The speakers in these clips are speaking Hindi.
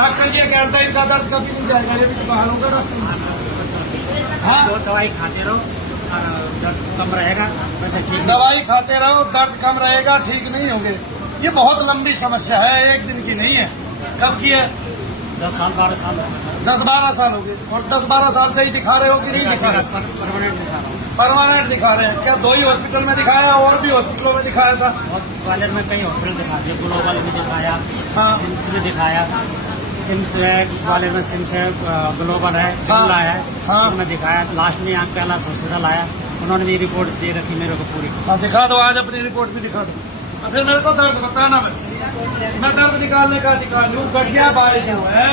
डॉक्टर ये कहता है इनका दर्द कभी नहीं जाएगा, ये भी तो बाहर होगा डॉक्टर। हाँ, दवाई खाते रहो और दर्द कम रहेगा, वैसे ठीक। दवाई खाते रहो, दर्द कम रहेगा, ठीक नहीं होगे। ये बहुत लंबी समस्या है, एक दिन की नहीं है। कब की है? 10 साल 12 साल 10-12 साल हो गए। और 10-12 साल से ही दिखा रहे हो कि नहीं दिखा रहे? परमानेंट दिखा रहा हूँ। परमानेंट दिखा रहे हैं। क्या 2 ही हॉस्पिटल में दिखाया और भी हॉस्पिटलों में दिखाया था? और ग्वालियर में कई हॉस्पिटल दिखा दिए, ग्लोबल में दिखाया, हाँ। सिम्स में दिखाया, सिम्स है ग्वालियर में, सिम्स है, ग्लोबल है, बिरला है, हाँ। उनमें दिखाया। लास्ट में यहाँ कैलाश हॉस्पिटल आया, उन्होंने भी रिपोर्ट दे रखी मेरे को पूरी। हाँ, दिखा दो, आज अपनी रिपोर्ट भी दिखा दो। और फिर मेरे को दर्द बताना बस, मैं दर्द निकालने का अधिकार लूँ। गठिया बारिश जो है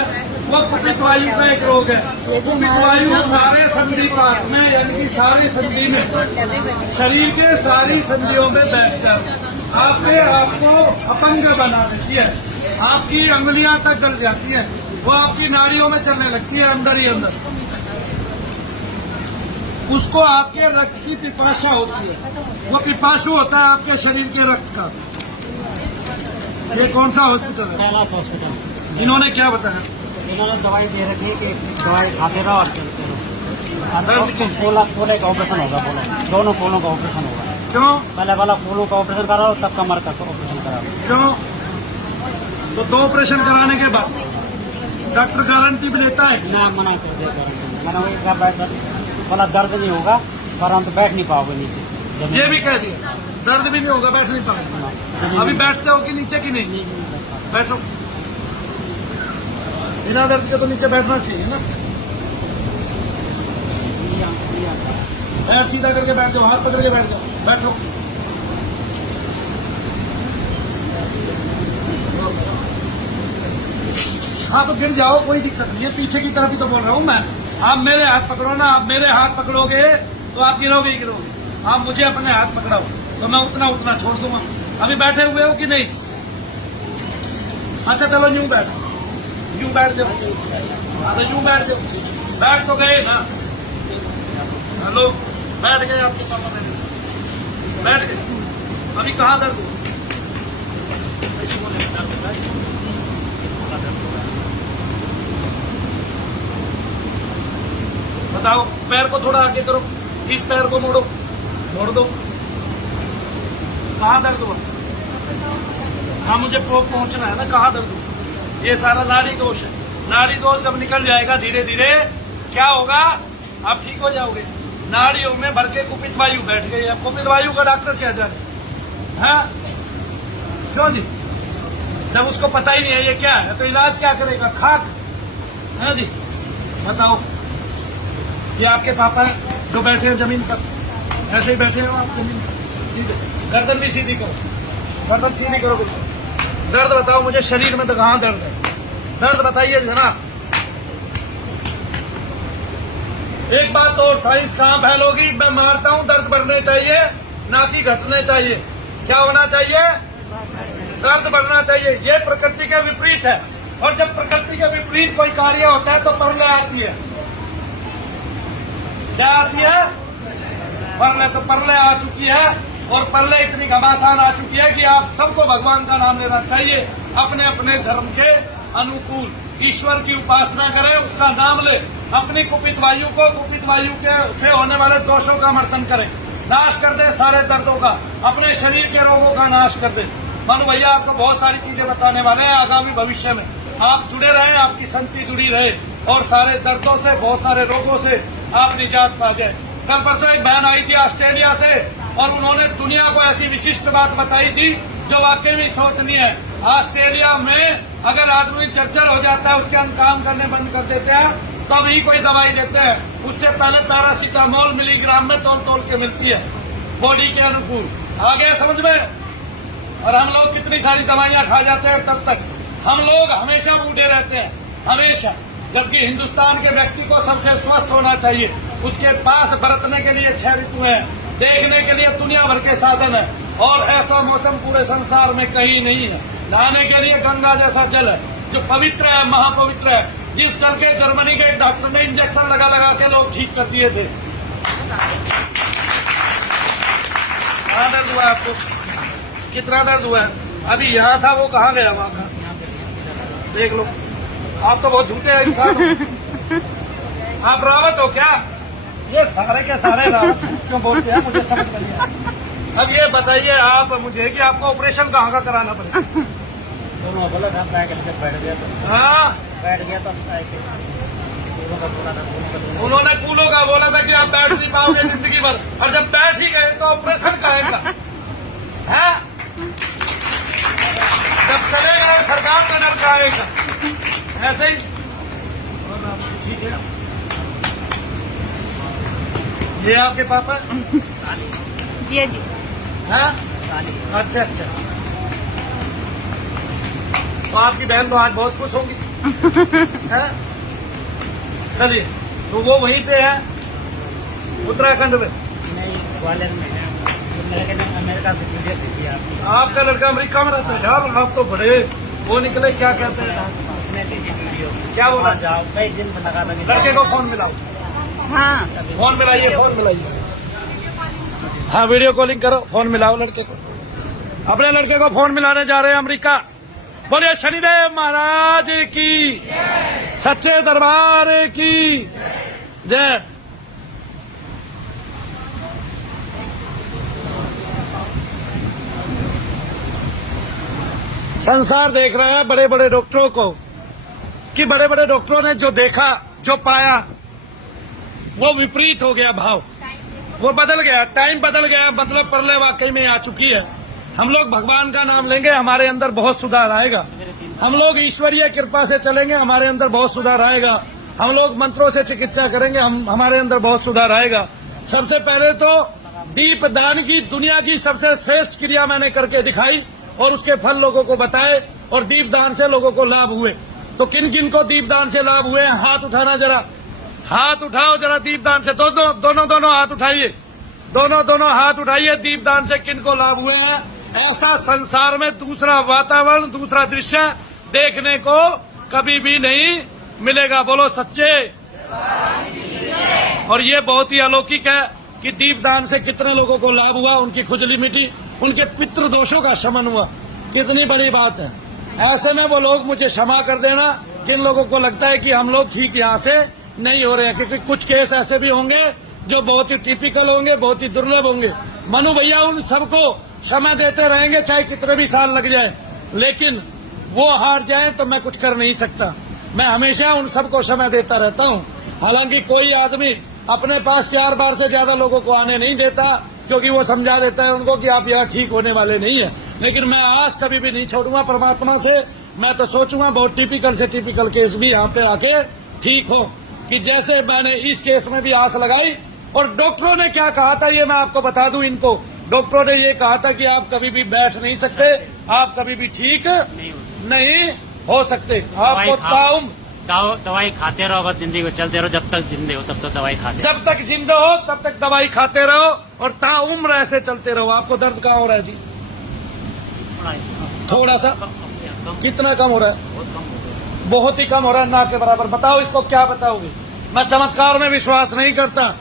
वो कुपित वायु का एक रोग है। कुपित वायु सारे संधि पार्ट में, यानी कि सारी संधि में, शरीर के सारी संधियों में बैठ जाए, आपको अपंग बना देती है, आपकी अंगुलियां तक गल जाती है, वो आपकी नाड़ियों में चलने लगती है अंदर ही अंदर। उसको आपके रक्त की पिपासा होती है, वो पिपासु होता है आपके शरीर के रक्त का। ये कौन सा हॉस्पिटल है? कैलाश हॉस्पिटल। इन्होंने क्या बताया? इन्होंने दवाई दे रखी है कि दवाई खाते रहो और चलते रहो। पोले का ऑपरेशन होगा, बोला दोनों पोलों का ऑपरेशन होगा। क्यों? पहले वाला पोलो का ऑपरेशन कराओ, तब कमर का ऑपरेशन कराओ। क्यों? तो 2 ऑपरेशन कराने के बाद डॉक्टर गारंटी भी लेता है? मैं मना कर दिया गारंटी। मैंने वही कहा बैठ, बोला दर्द नहीं होगा पर हम तो बैठ नहीं पाओगे नीचे। ये भी कह दिया दर्द भी नहीं होगा, बैठ नहीं पाएगा। अभी बैठते हो कि नीचे की नहीं? बैठो, बिना दर्द के तो नीचे बैठना चाहिए ना। पैर सीधा करके बैठ जाओ, हाथ पकड़ के बैठ जाओ, बैठो। हाँ, तो गिर जाओ, कोई दिक्कत नहीं है, पीछे की तरफ ही तो बोल रहा हूँ मैं। आप मेरे हाथ पकड़ो ना, आप मेरे हाथ पकड़ोगे तो आप गिरोगे ही गिरोगे। आप मुझे अपने हाथ पकड़ाओ तो मैं उतना छोड़ दूंगा। अभी बैठे हुए हो कि नहीं? अच्छा चलो, यूं बैठो, यूं बैठ जाओ। तो यूं बैठ जाओ, बैठ तो गए ना। हेलो, बैठ गए आपके पापा, मेरे से बैठ गए। अभी कहाँ दर्द हो? बताओ, पैर को थोड़ा आगे करो, इस पैर को मोड़ो, मोड़ दो। कहाँ दर्द हुआ? हाँ, मुझे पहुंचना है ना, कहाँ दर्द हुआ? ये सारा नाड़ी दोष है। नाड़ी दोष सब निकल जाएगा धीरे धीरे। क्या होगा? आप ठीक हो जाओगे। नाड़ियों में भर के कुपित वायु बैठ गई है। कुपित वायु का डॉक्टर क्या जाने? हाँ, क्यों जी? जब उसको पता ही नहीं है ये क्या है तो इलाज क्या करेगा? खाक है जी। बताओ, ये आपके पापा है जो बैठे हैं जमीन पर, ऐसे ही बैठे हो आप जमीन पर, सीधे गर्दन भी सीधी करो, गर्दन सीधी करो बिल्कुल। दर्द बताओ मुझे, शरीर में तो कहाँ दर्द है? दर्द बताइए जनाब। एक बात और, साइंस कहाँ फैलोगी? मैं मारता हूँ, दर्द बढ़ने चाहिए ना कि घटने चाहिए। क्या होना चाहिए? दर्द बढ़ना चाहिए। ये प्रकृति के विपरीत है, और जब प्रकृति के विपरीत कोई कार्य होता है तो प्रलय आती है। क्या आती है? प्रलय। तो प्रलय आ चुकी है, और प्रलय इतनी घमासान आ चुकी है कि आप सबको भगवान का नाम लेना चाहिए। अपने अपने धर्म के अनुकूल ईश्वर की उपासना करें, उसका नाम ले। अपनी कुपित वायु को, कुपित वायु के से होने वाले दोषों का मर्दन करें, नाश कर दे सारे दर्दों का, अपने शरीर के रोगों का नाश कर दे। मनु भैया आपको बहुत सारी चीजें बताने वाले हैं आगामी भविष्य में। आप जुड़े रहे, आपकी संति जुड़ी रहे, और सारे दर्दों से, बहुत सारे रोगों से आप निजात पा जाए। कल परसों एक बहन आई थी ऑस्ट्रेलिया से, और उन्होंने दुनिया को ऐसी विशिष्ट बात बताई थी जो वाकई में सोचनीय है। ऑस्ट्रेलिया में अगर आदमी जर्जर हो जाता है, उसके हम काम करने बंद कर देते हैं, तभी कोई दवाई देते हैं। उससे पहले पैरासीटामोल मिलीग्राम में तोल के मिलती है, बॉडी के अनुकूल। आ गया समझ में? और हम लोग कितनी सारी दवाइयां खा जाते हैं, तब तक हम लोग हमेशा बूढ़े रहते हैं, हमेशा। जबकि हिंदुस्तान के व्यक्ति को सबसे स्वस्थ होना चाहिए। उसके पास बरतने के लिए 6 ऋतु है, देखने के लिए दुनिया भर के साधन है, और ऐसा मौसम पूरे संसार में कहीं नहीं है। नहाने के लिए गंगा जैसा जल है जो पवित्र है, महापवित्र है, जिस जल के जर्मनी के एक डॉक्टर ने इंजेक्शन लगा लगा के लोग ठीक कर दिए थे। कहाँ दर्द हुआ आपको? कितना दर्द हुआ है? अभी यहाँ था, वो कहाँ गया? वहाँ का देख लो। आप तो बहुत झूठे इंसान हो। आप रावत हो क्या? ये सारे के सारे रावत झूठ क्यों बोलते हैं, मुझे समझ में नहीं आया। अब ये बताइए आप मुझे कि आपको ऑपरेशन कहाँ का कराना पड़ेगा? दोनों बोला था बैठ गया तो हाँ, बैठ गया तो उन्होंने कूलों का बोला था कि आप बैठ नहीं पाओगे जिंदगी भर, और जब बैठ ही गए तो ऑपरेशन करेगा है? जब चलेगा सरकार का डर का आएगा, ऐसे ही। ठीक है, ये आपके पापा जी जी है? अच्छा अच्छा, तो आपकी बहन तो आज बहुत खुश होगी है? चलिए, तो वो वहीं पे है उत्तराखंड में? नहीं, ग्वालियर में है। लड़के ने अमेरिका से वीडियो भेजी आपकी। आपका लड़का अमेरिका में रहता है यार? आप तो बड़े वो निकले, क्या कहते हैं? उसने भेजी वीडियो। क्या बोला? वहाँ जाओ, कई दिन से लगा लड़के को फोन मिलाओ, हाँ फोन मिलाइए, फोन मिलाइए। हाँ, वीडियो कॉलिंग करो, फोन मिलाओ लड़के को। अपने लड़के को फोन मिलाने जा रहे हैं अमेरिका। बोलिए शनिदेव महाराज की, सच्चे दरबार की जय। संसार देख रहा है बड़े बड़े डॉक्टरों को, कि बड़े बड़े डॉक्टरों ने जो देखा, जो पाया, वो विपरीत हो गया। भाव वो बदल गया, टाइम बदल गया, मतलब प्रलय वाकई में आ चुकी है। हम लोग भगवान का नाम लेंगे, हमारे अंदर बहुत सुधार आएगा। हम लोग ईश्वरीय कृपा से चलेंगे, हमारे अंदर बहुत सुधार आएगा। हम लोग मंत्रों से चिकित्सा करेंगे, हमारे अंदर बहुत सुधार आएगा। सबसे पहले तो दीप दान की दुनिया की सबसे श्रेष्ठ क्रिया मैंने करके दिखाई और उसके फल लोगों को बताए, और दीप दान से लोगों को लाभ हुए। तो किन किन को दीप दान से लाभ हुए? हाथ उठाना जरा, हाथ उठाओ जरा दीप दान से। दोनों हाथ उठाइए, दोनों हाथ उठाइए। दीप दान से किन को लाभ हुए हैं? ऐसा संसार में दूसरा वातावरण, दूसरा दृश्य देखने को कभी भी नहीं मिलेगा। बोलो सच्चे। और ये बहुत ही अलौकिक है कि दीप दान से कितने लोगों को लाभ हुआ, उनकी खुजली मिटी, उनके पितृ दोषों का शमन हुआ। कितनी बड़ी बात है। ऐसे में वो लोग मुझे क्षमा कर देना जिन लोगों को लगता है कि हम लोग ठीक यहाँ से नहीं हो रहे हैं, क्योंकि कुछ केस ऐसे भी होंगे जो बहुत ही टिपिकल होंगे, बहुत ही दुर्लभ होंगे। मनु भैया उन सबको क्षमा देते रहेंगे, चाहे कितने भी साल लग जाए, लेकिन वो हार जाए तो मैं कुछ कर नहीं सकता। मैं हमेशा उन सबको क्षमा देता रहता हूँ। हालांकि कोई आदमी अपने पास 4 बार से ज्यादा लोगों को आने नहीं देता, क्योंकि वो समझा देता है उनको कि आप यहाँ ठीक होने वाले नहीं है। लेकिन मैं आस कभी भी नहीं छोड़ूंगा परमात्मा से। मैं तो सोचूंगा बहुत टिपिकल से टिपिकल केस भी यहाँ पे आके ठीक हो, कि जैसे मैंने इस केस में भी आस लगाई। और डॉक्टरों ने क्या कहा था ये मैं आपको बता दूं इनको। डॉक्टरों ने ये कहा था कि आप कभी भी बैठ नहीं सकते, आप कभी भी ठीक नहीं हो सकते, आपको दवाई खाते रहो, बस जिंदगी को चलते रहो, जब तक जिंदे हो तब तक दवाई खाते, जब तक जिंदा हो तब तक दवाई खाते रहो, और ताउम्र ऐसे चलते रहो। आपको दर्द कहाँ हो रहा है जी? थोड़ा सा, कितना कम हो रहा है? बहुत ही कम हो रहा है, ना के बराबर। बताओ इसको क्या बताओगे? मैं चमत्कार में विश्वास नहीं करता,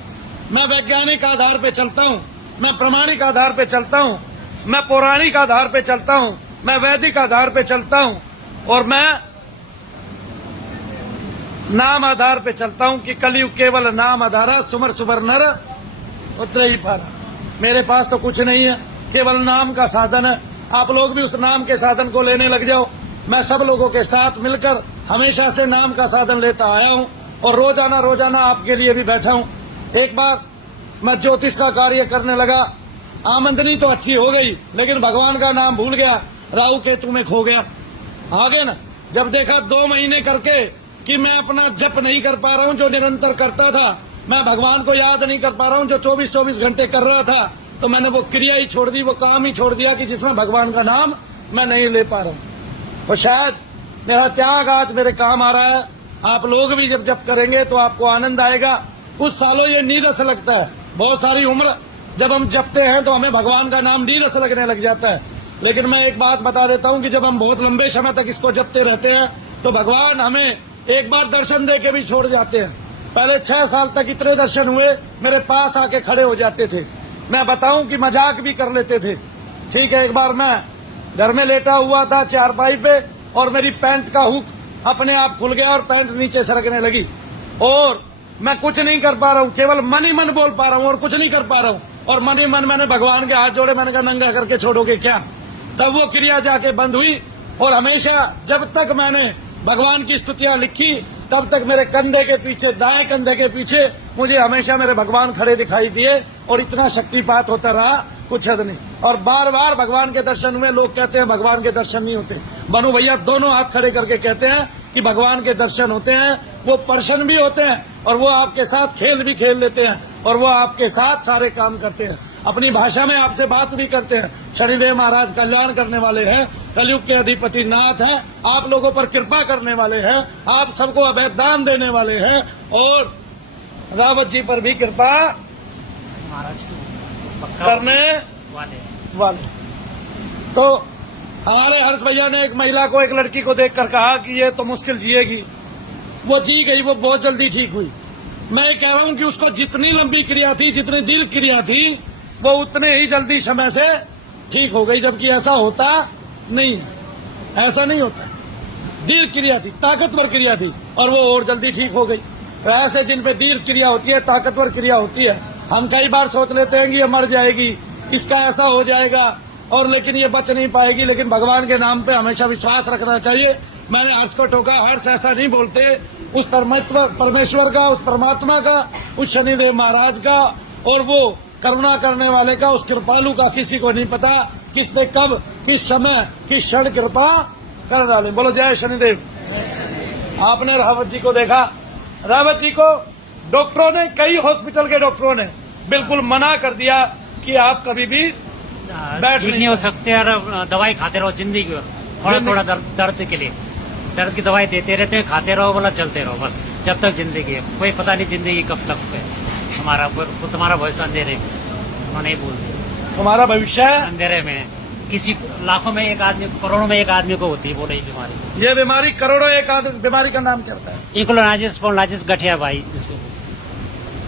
मैं वैज्ञानिक आधार पे चलता हूँ, मैं प्रमाणिक आधार पे चलता हूँ, मैं पौराणिक आधार पे चलता हूँ, मैं वैदिक आधार पे चलता हूँ, और मैं नाम आधार पे चलता हूँ कि कलयुग केवल नाम आधारा, सुमर सुबर नर उतरे ही पारा। मेरे पास तो कुछ नहीं है, केवल नाम का साधन है। आप लोग भी उस नाम के साधन को लेने लग जाओ। मैं सब लोगों के साथ मिलकर हमेशा से नाम का साधन लेता आया हूँ, और रोजाना आपके लिए भी बैठा हूँ। एक बार मैं ज्योतिष का कार्य करने लगा, आमदनी तो अच्छी हो गई, लेकिन भगवान का नाम भूल गया, राहु केतु में खो गया। आगे ना जब देखा 2 महीने करके कि मैं अपना जप नहीं कर पा रहा हूँ जो निरंतर करता था, मैं भगवान को याद नहीं कर पा रहा हूँ जो 24-24 घंटे कर रहा था, तो मैंने वो क्रिया ही छोड़ दी, वो काम ही छोड़ दिया कि जिसमें भगवान का नाम मैं नहीं ले पा रहा हूँ। तो शायद मेरा त्याग आज मेरे काम आ रहा है। आप लोग भी जब जप करेंगे तो आपको आनंद आएगा। कुछ सालों ये नीरस लगता है, बहुत सारी उम्र जब हम जपते हैं तो हमें भगवान का नाम नीरस लगने लग जाता है। लेकिन मैं एक बात बता देता हूँ कि जब हम बहुत लंबे समय तक इसको जपते रहते हैं तो भगवान हमें एक बार दर्शन दे के भी छोड़ जाते हैं। पहले 6 साल तक इतने दर्शन हुए, मेरे पास आके खड़े हो जाते थे। मैं बताऊं कि मजाक भी कर लेते थे। ठीक है, एक बार मैं घर में लेटा हुआ था चारपाई पे, और मेरी पैंट का हुक अपने आप खुल गया और पैंट नीचे सरकने लगी और मैं कुछ नहीं कर पा रहा हूँ, केवल मन ही मन बोल पा रहा हूँ और कुछ नहीं कर पा रहा हूँ। और मन ही मन मैंने भगवान के हाथ जोड़े, मैंने कहा नंगा करके छोड़ोगे क्या। तब वो क्रिया जाके बंद हुई और हमेशा जब तक मैंने भगवान की स्तुतियां लिखी तब तक मेरे कंधे के पीछे, दाएं कंधे के पीछे मुझे हमेशा मेरे भगवान खड़े दिखाई दिए और इतना शक्तिपात होता रहा, कुछ हद नहीं। और बार बार भगवान के दर्शन हुए। लोग कहते हैं भगवान के दर्शन नहीं होते, बनु भैया दोनों हाथ खड़े करके कहते हैं कि भगवान के दर्शन होते हैं। वो पर्सन भी होते हैं और वो आपके साथ खेल भी खेल लेते हैं और वो आपके साथ सारे काम करते हैं, अपनी भाषा में आपसे बात भी करते हैं। शनिदेव महाराज कल्याण करने वाले हैं, कलयुग के अधिपति नाथ हैं, आप लोगों पर कृपा करने वाले हैं, आप सबको अभय दान देने वाले हैं और रावत जी पर भी कृपा महाराज करने वाले। तो हमारे हर्ष भैया ने एक महिला को, एक लड़की को देखकर कहा कि ये तो मुश्किल जिएगी। वो जी गई, वो बहुत जल्दी ठीक हुई। मैं कह रहा हूं कि उसको जितनी लंबी क्रिया थी, जितनी दीर्घ क्रिया थी, वो उतने ही जल्दी समय से ठीक हो गई, जबकि ऐसा होता नहीं है। ऐसा नहीं होता। दीर्घ क्रिया थी, ताकतवर क्रिया थी और वो और जल्दी ठीक हो गई। तो ऐसे जिन पे दीर्घ क्रिया होती है, ताकतवर क्रिया होती है, हम कई बार सोच लेते हैं कि ये मर जाएगी, इसका ऐसा हो जाएगा और लेकिन ये बच नहीं पाएगी। लेकिन भगवान के नाम पे हमेशा विश्वास रखना चाहिए। मैंने हर्ष को टोका, हर्ष ऐसा नहीं बोलते। उस परमेश्वर का, उस परमात्मा का, उस शनिदेव महाराज का और वो करुणा करने वाले का, उस कृपालु का किसी को नहीं पता किस पे कब, किस समय, किस क्षण कृपा कर डाले। बोलो जय शनिदेव। आपने रावत जी को देखा, रावत जी को डॉक्टरों ने, कई हॉस्पिटल के डॉक्टरों ने बिल्कुल मना कर दिया कि आप कभी भी बैठ नहीं हो सकते और दवाई खाते रहो जिंदगी में, थोड़ा थोड़ा दर्द के लिए दर्द की दवाई देते रहते हैं, खाते रहो, बोला चलते रहो बस जब तक जिंदगी है। कोई पता नहीं जिंदगी कब तक है। तुम्हारा भविष्य अंधेरे में, उन्होंने बोल दिया तुम्हारा भविष्य अंधेरे में। किसी लाखों में एक आदमी, करोड़ों में एक आदमी को होती है बोले बीमारी। ये बीमारी करोड़ों एक आदमी, बीमारी का नाम क्या होता है? इंक्लोनाइजिस स्पॉन्डिलाइटिस गठिया भाई,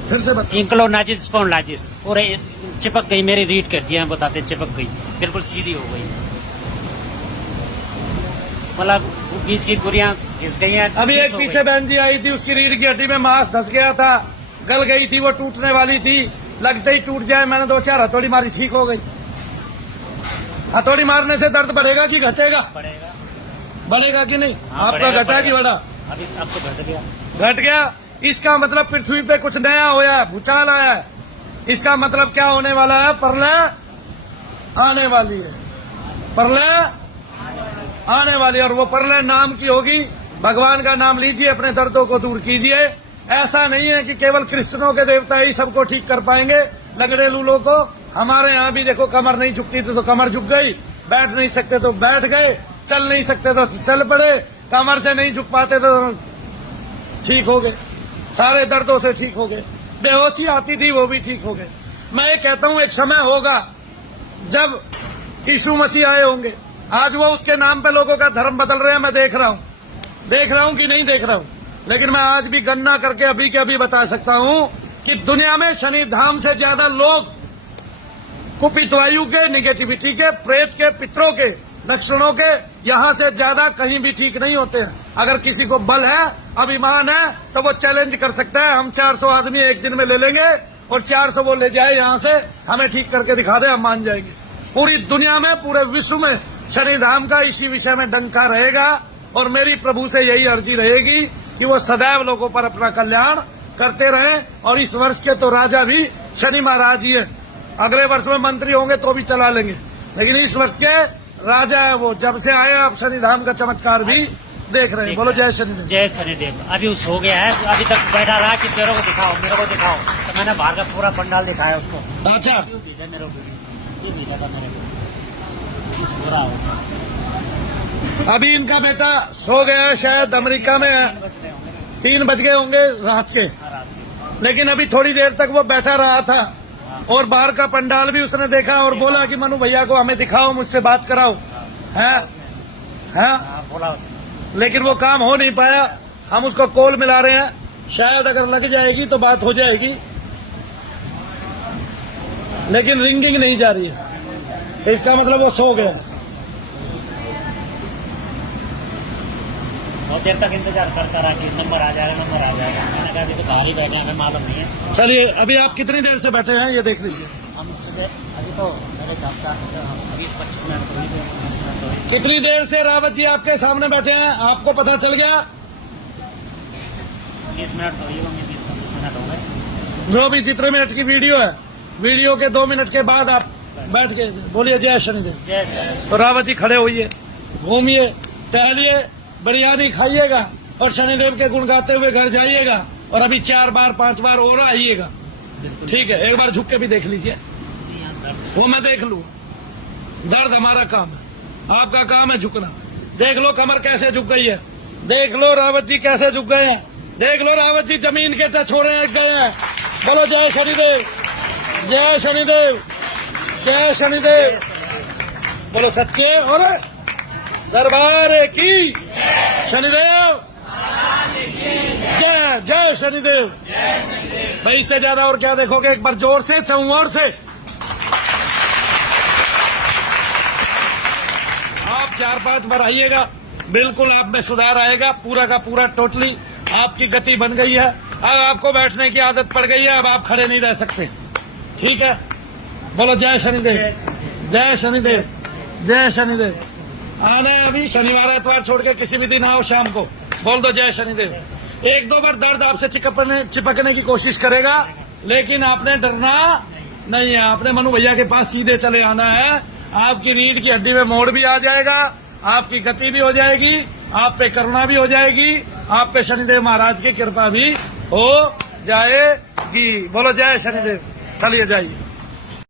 फिर से बताओ। इंक्लोनाइजिस स्पॉन्डिलाइटिस पूरे चिपक गई, मेरी रीड कर दिया, बताते चिपक गई, बिल्कुल सीधी हो गई। मतलब बीच की गुड़ियां घिस गई हैं। अभी एक पीछे बहन जी आई थी, उसकी रीढ़ की हड्डी में मांस धस गया था, गल गई थी, वो टूटने वाली थी, लगते ही टूट जाए। मैंने 2-4 हथौड़ी मारी, ठीक हो गई। हथौड़ी मारने से दर्द बढ़ेगा कि घटेगा? बढ़ेगा कि नहीं? आपका घटा कि बढ़ा? अभी अब तो घट गया। घट गया। इसका मतलब पृथ्वी पे कुछ नया होया है, भूचाल आया है। इसका मतलब क्या होने वाला है? प्रलय आने वाली है, प्रलय आने वाली है। और वो प्रलय नाम की होगी। भगवान का नाम लीजिए, अपने दर्दों को दूर कीजिए। ऐसा नहीं है कि केवल कृष्णों के देवता ही सबको ठीक कर पाएंगे, लगड़े लूलों को। हमारे यहाँ भी देखो, कमर नहीं झुकती थी तो कमर झुक गई, बैठ नहीं सकते तो बैठ गए, चल नहीं सकते तो चल पड़े, कमर से नहीं झुक पाते तो ठीक हो गए, सारे दर्दों से ठीक हो गए। बेहोशी आती थी वो भी ठीक हो गए। मैं ये कहता हूँ एक समय होगा जब यीशु मसीह आए होंगे। आज वो उसके नाम पे लोगों का धर्म बदल रहे हैं, मैं देख रहा हूँ कि नहीं देख रहा हूँ। लेकिन मैं आज भी गणना करके अभी के अभी बता सकता हूँ कि दुनिया में शनि धाम से ज्यादा लोग कुपित वायु के, निगेटिविटी के, प्रेत के, पितरों के, लक्षणों के, यहाँ से ज्यादा कहीं भी ठीक नहीं होते हैं। अगर किसी को बल है, अभिमान है, तो वो चैलेंज कर सकता है। हम 400 आदमी एक दिन में ले लेंगे और 400 वो ले जाए यहाँ से, हमें ठीक करके दिखा दे, हम मान जाएंगे। पूरी दुनिया में, पूरे विश्व में शनिधाम का इसी विषय में डंका रहेगा। और मेरी प्रभु से यही अर्जी रहेगी कि वो सदैव लोगों पर अपना कल्याण करते रहें। और इस वर्ष के तो राजा भी शनि महाराज ही है। अगले वर्ष में मंत्री होंगे तो भी चला लेंगे, लेकिन इस वर्ष के राजा है वो। जब से आए आप शनिधाम का चमत्कार भी देख रहे हैं। बोलो जय शनिदेव। जय शनिदेव। अभी उस हो गया है, अभी तक बैठा रहा कि तेरे को दिखाओ, मेरे को दिखाओ, तो मैंने बाहर का पूरा पंडाल दिखाया उसको। अच्छा, मेरे को अभी इनका बेटा सो गया, शायद अमेरिका में है, 3 बज गए होंगे रात के। लेकिन अभी थोड़ी देर तक वो बैठा रहा था और बाहर का पंडाल भी उसने देखा और बोला कि मनु भैया को हमें दिखाओ, मुझसे बात कराओ, है बोला। लेकिन वो काम हो नहीं पाया। हम उसको कॉल मिला रहे हैं, शायद अगर लग जाएगी तो बात हो जाएगी, लेकिन रिंगिंग नहीं जा रही है। इसका मतलब वो सो गया। बहुत देर तक इंतजार करता रहा कि नंबर आ जाएगा। मैंने कहा अभी तो बाहर ही बैठे हैं, हमें मालूम नहीं है। चलिए, अभी आप कितनी देर से बैठे हैं ये देख लीजिए। हम सुबह अभी तो मेरे ख्याल से 20-25 मिनट हुई, 20 मिनट हुई। कितनी देर से रावत जी आपके सामने बैठे हैं, आपको पता चल गया? 20 मिनट तो हुई होंगे, 20-25 मिनट हो गए। जो भी जितने मिनट की वीडियो है, वीडियो के 2 मिनट के बाद आप बैठ के बोलिए जय शनिदेव। जैसे तो रावत जी खड़े होइए, घूमिए, टहलिए, बिरयानी खाइएगा और शनिदेव के गुण गाते हुए घर जाइएगा। और अभी 4 बार 5 बार और आइएगा, ठीक है? एक बार झुक के भी देख लीजिए, वो मैं देख लूँ। दर्द हमारा काम है, आपका काम है झुकना। देख लो कमर कैसे झुक गई है, देख लो रावत जी कैसे झुक गए हैं, देख लो रावत जी जमीन के टच हो रहे गए हैं। बोलो जय शनिदेव, जय शनिदेव, जय शनिदेव। बोलो सच्चे और दरबार की शनिदेव, जय जय शनिदेव। भाई इससे ज्यादा और क्या देखोगे? एक बार जोर से, चौर से। आप 4-5 बार आइएगा, बिल्कुल आप में सुधार आएगा। पूरा का पूरा टोटली आपकी गति बन गई है। अब आपको बैठने की आदत पड़ गई है, अब आप खड़े नहीं रह सकते, ठीक है? बोलो जय शनिदेव, जय शनिदेव, जय शनिदेव। आना है अभी, शनिवार एतवार छोड़ के किसी भी दिन आओ शाम को, बोल दो जय शनिदेव। 1-2 बार दर्द आपसे चिपकने की कोशिश करेगा, लेकिन आपने डरना नहीं है। आपने मनु भैया के पास सीधे चले आना है। आपकी रीढ़ की हड्डी में मोड़ भी आ जाएगा, आपकी गति भी हो जाएगी, आप पे करुणा भी हो जाएगी, आप पे शनिदेव महाराज की कृपा भी हो जाएगी। बोलो जय शनिदेव। चलिए जाइए।